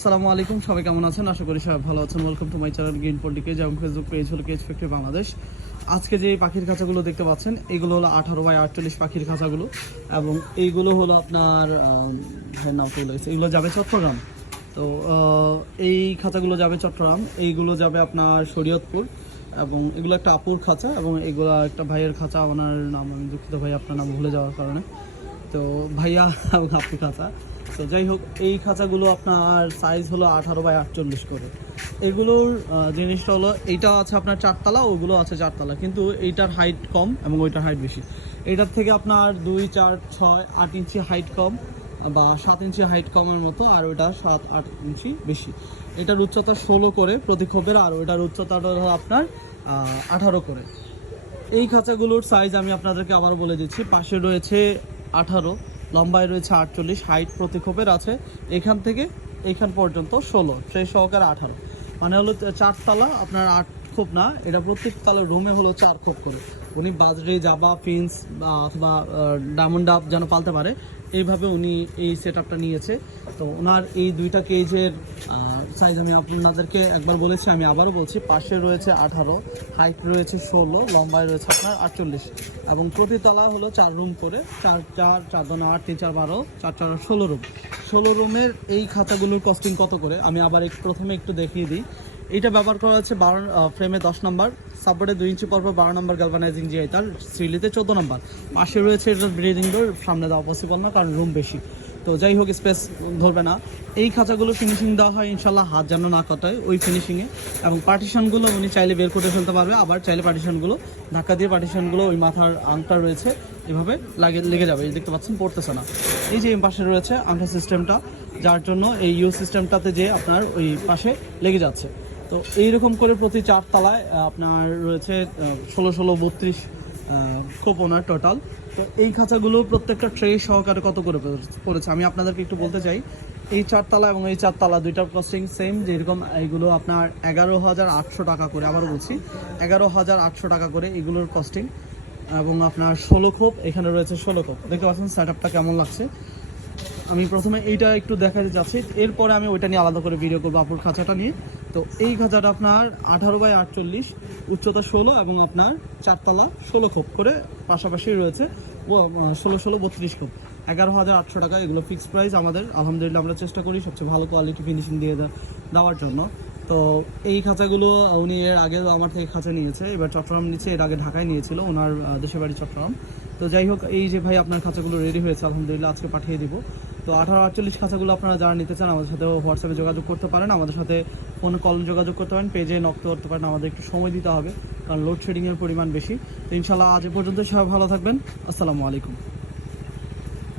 আসসালামু আলাইকুম, সবাই কেমন আছেন? আশা করি সবাই ভালো আছেন। Welcome to my channel green পলিটিকে যেমন ফেসবুক পেজ হলো কেজ ফ্যাক্টরি বাংলাদেশ আজকে যে পাখির খাঁচাগুলো দেখতে পাচ্ছেন, এগুলো হলো আঠারো বাই আটচল্লিশ পাখির খাঁচাগুলো, এবং এইগুলো হলো আপনার ভাইয়ের নাম চলে গেছে। এগুলো যাবে চট্টগ্রাম। তো এই খাঁচাগুলো যাবে চট্টগ্রাম, এইগুলো যাবে আপনার শরীয়তপুর, এবং এগুলো একটা আপুর খাঁচা, এবং এগুলো একটা ভাইয়ের খাঁচা। ওনার নাম, আমি দুঃখিত ভাই, আপনার নাম ভুলে যাওয়ার কারণে। তো, ভাইয়া, এবং আপু খাঁচা। তো যাই হোক, এই খাঁচাগুলো আপনার সাইজ হলো আঠারো বাই আটচল্লিশ করে। এগুলোর জিনিসটা হলো, এইটা আছে আপনার চারতলা, ওগুলো আছে চারতলা। কিন্তু এইটার হাইট কম এবং ওইটার হাইট বেশি। এইটার থেকে আপনার দুই, চার, ছয়, আট ইঞ্চি হাইট কম বা সাত ইঞ্চি হাইট কমের মতো, আর ওইটা সাত, আট ইঞ্চি বেশি। এটার উচ্চতা ষোলো করে প্রতিক্ষোভের, আর ওইটার উচ্চতাটা আপনার আঠারো করে। এই খাঁচাগুলোর সাইজ আমি আপনাদেরকে আবার বলে দিচ্ছি। পাশে রয়েছে আঠারো। লম্বায় রয়েছে আটচল্লিশ, হাইট প্রতিক্ষোপের আছে এখান থেকে এখান পর্যন্ত ষোলো, সেই সহকারে আঠারো। মানে হলো চারতলা, আপনার আট খোপ না, এটা প্রত্যেক তালে রুমে হলো চার খোপ করে। উনি বাজরে, জাবা, ফিন্স, বা অথবা ডায়মন্ড ডাব যেন পালতে পারে, এইভাবে উনি এই সেট নিয়েছে। তো ওনার এই দুইটা কেজের সাইজ আমি আপনাদেরকে একবার বলেছি, আমি আবারও বলছি, পাশে রয়েছে আঠারো হাইট রয়েছে ষোলো, লম্বায় রয়েছে আপনার আটচল্লিশ এবং প্রতিতলা হলো চার রুম করে, চার চার চার দোনো আট, তিন, চার, বারো, চার চার, ষোলো রুম ষোলো রুমের এই খাতাগুলোর কস্টিং কত করে? আমি আবার এক- প্রথমে একটু দেখিয়ে দিই। এটা ব্যবহার করা হচ্ছে বারো ফ্রেমে দশ নম্বর সাপোর্টে দুই ইঞ্চি পর পর বারো নম্বর গ্যালভানাইজিং জিআই তার সিলিতে চোদ্দ নম্বর পাশে রয়েছে এটার ব্রিদিং ডোর সামনে দেওয়া পসিবল না, কারণ রুম বেশি। তো যাই হোক স্পেস ধরবে না। এই খাঁচাগুলো ফিনিশিং দেওয়া হয়, ইনশাল্লাহ হাত যেন না কাটায় ওই ফিনিশিংয়ে এবং পার্টিশনগুলো উনি চাইলে বের করে ফেলতে পারবে, আবার চাইলে পার্টিশনগুলো ধাক্কা দিয়ে পার্টিশনগুলো ওই মাথার আংটা রয়েছে, এভাবে লাগে, লেগে যাবে। দেখতে পাচ্ছেন, পড়তেছে না। এই যে পাশে রয়েছে আংটা সিস্টেমটা যার জন্য এই ইউ সিস্টেমটাতে যে আপনার ওই পাশে লেগে যাচ্ছে। তো এইরকম করে প্রতি চার তলায় আপনার রয়েছে ষোলো ষোলো বত্রিশ ওনার টোটাল তো এই খাঁচাগুলো প্রত্যেকটা ট্রে সহকারে কত করে পড়েছে? আমি আপনাদেরকে একটু বলতে চাই, এই চারতলা এবং এই চারতলা দুইটার কস্টিং সেম যেরকম এইগুলো আপনার এগারো হাজার আটশো টাকা করে আবার বলছি, এগারো হাজার আটশো টাকা করে এগুলোর কস্টিং এবং আপনার ষোলো খোপ, এখানে রয়েছে ষোলো খোপ। দেখতে পাচ্ছেন সেট আপটা কেমন লাগছে? আমি প্রথমে এইটা একটু দেখাতে যাচ্ছি এরপরে আমি ওইটা নিয়ে আলাদা করে ভিডিও করব আপুর খাঁচাটা নিয়ে। তো এই খাঁচাটা আপনার আঠারো বাই আটচল্লিশ, উচ্চতা ষোলো এবং আপনার চারতলা ষোলো খোপ করে পাশাপাশি রয়েছে ষোলো ষোলো বত্রিশ খোপ। এগারো হাজার আটশো টাকা এগুলো ফিক্সড প্রাইস আমাদের। আলহামদুলিল্লাহ আমরা চেষ্টা করি সবচেয়ে ভালো কোয়ালিটি ফিনিশিং দিয়ে দেওয়ার জন্য। তো এই খাঁচাগুলো উনি এর আগে আমার থেকে খাঁচা নিয়েছে, এবার চট্টগ্রাম নিচ্ছে এর আগে ঢাকায় নিয়েছিল, ওনার দেশের বাড়ি চট্টগ্রাম। তো যাই হোক, এই যে ভাই আপনার খাঁচাগুলো রেডি হয়েছে, আলহামদুলিল্লাহ আজকে পাঠিয়ে দিব। তো আঠারো আটচল্লিশ খাঁচাগুলো আপনারা যারা নিতে চান, আমাদের সাথে হোয়াটসঅ্যাপে যোগাযোগ করতে পারেন, আমাদের সাথে ফোন কল যোগাযোগ করতে পারেন পেজে নক্ত করতে পারেন, আমাদের একটু সময় দিতে হবে, কারণ লোডশেডিংয়ের পরিমাণ বেশি। তো ইনশাল্লাহ আজ পর্যন্ত সবাই ভালো থাকবেন, আসসালামু আলাইকুম।